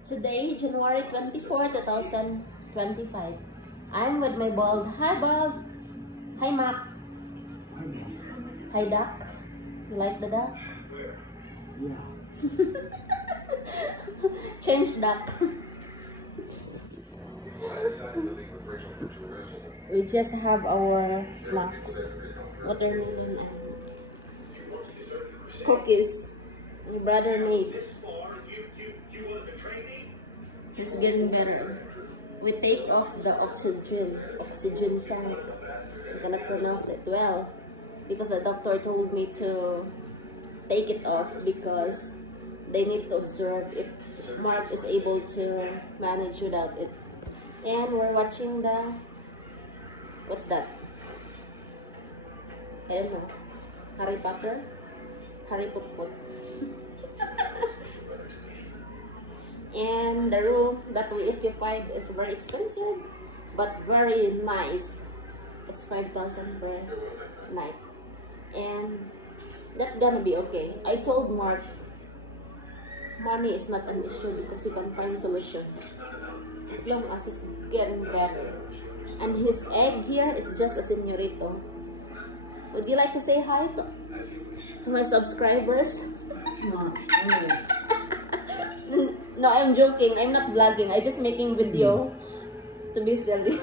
Today, January 24, 2025. I'm with my bald. Hi, Bob. Hi, Mac. Hi, Duck. You like the duck? Yeah. Change duck. We just have our snacks. Watermelon and cookies. My brother made. He's getting better. We take off the oxygen tank. I cannot pronounce it well because the doctor told me to take it off because they need to observe if Mark is able to manage without it. And we're watching the, what's that? I don't know. Harry Potter? Harry Put. And the room that we occupied is very expensive, but very nice. It's 5,000 per night. And that's gonna be okay. I told Mark, money is not an issue because we can find solution. As long as it's getting better. And his egg here is just a señorito. Would you like to say hi to my subscribers? No. No, I'm joking. I'm not vlogging. I'm just making video to be silly.